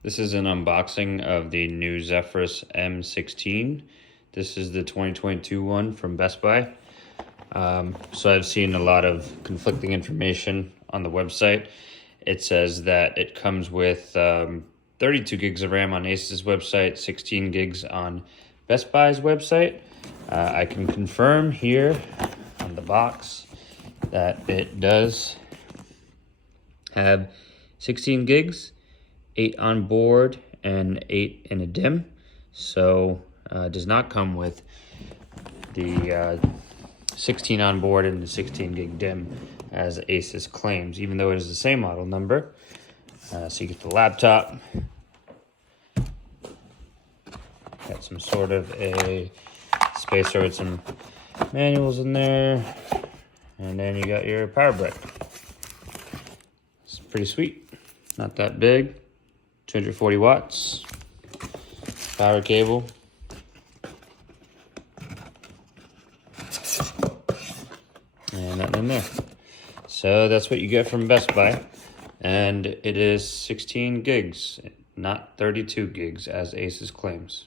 This is an unboxing of the new Zephyrus M16. This is the 2022 one from Best Buy. So I've seen a lot of conflicting information on the website. It says that it comes with 32 gigs of RAM on Asus website, 16 gigs on Best Buy's website. I can confirm here on the box that it does have 16 gigs, 8 on board and 8 in a DIMM. So it does not come with the 16 on board and the 16 gig DIMM as Asus claims, even though it is the same model number. So you get the laptop, got some sort of a spacer with some manuals in there, and then you got your power brick. It's pretty sweet, not that big. 240 watts, power cable, and nothing in there. So that's what you get from Best Buy, and it is 16 gigs, not 32 gigs as Asus claims.